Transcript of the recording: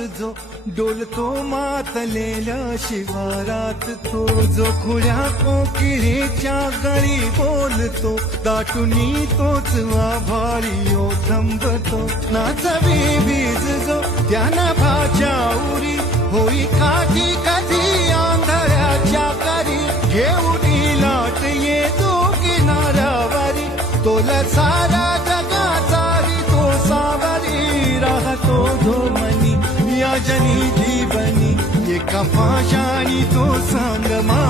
जो डोलतो मातलेल्या शिवारात, तो जो खुळ्या कोकिळेच्या गळी बोलतो, दाटुनी तोच आभाळी थंबतो. नाचवी वीज जो त्या नभाच्या उरी, होई काठी कधी आंधळ्याच्या करी, घेऊन लाट येतो किनाऱ्यावरी, तोला सारा जगाचाही तो सावरी, राहतो जो मनी या जनी जीवनी, एका पाशाणी तो संगमा